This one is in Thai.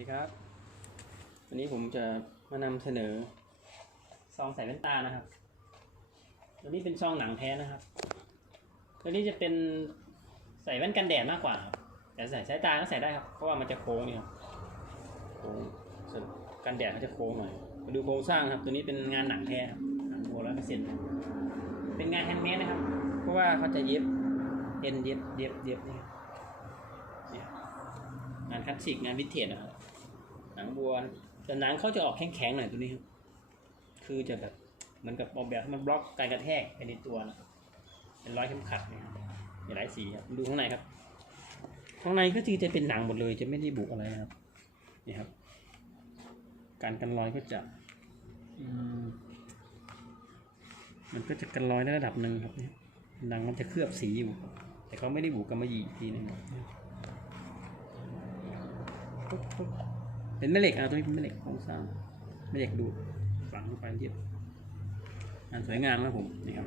ดีครับ วันนี้ผมจะมานำเสนอซองใส่แว่นตานะครับตัวนี้เป็นซองหนังแท้นะครับตัวนี้จะเป็นใส่แว่นกันแดดมากกว่าครับแต่ใส่สายตาก็ใส่ได้ครับเพราะว่ามันจะโค้งนี่ครับโค้งส่วนกันแดดเขาจะโค้งหน่อยมาดูโครงสร้างครับตัวนี้เป็นงานหนังแท้ครับหนังโบร้อยเปอร์เซ็นต์เป็นงานแฮนด์เมดนะครับ เพราะว่าเขาจะเย็บเอ็นเย็บเย็บเย็บนี่ครับงานคลาสสิกงานวิเทจนะครับ หนังบัวแต่หนังเขาจะออกแข็งๆหน่อยตัวนี้ครับคือจะแบบเหมือนกับออกแบบให้มันบล็อกการกระแทกไปในตัวนะครับเป็นร้อยเข็มขัดนี่ยครับมีหลายสีครับดูข้างในครับ ข้างในก็คือจะเป็นหนังหมดเลยจะไม่ได้บุอะไรนะครับนี่ครับ การกันรอยก็จะมันก็จะกันรอยในระดับหนึ่งครับเนี่ยหนังมันจะเคลือบสีอยู่ แต่เขาไม่ได้บุกกำมะหยี่ทีนึงครับ เป็นแม่เหล็กอะตัวนี้เป็นแม่เหล็กโครงสร้างแม่เหล็กดูดฝังลงไปเรียบงานสวยงามครับผมนี่ครับ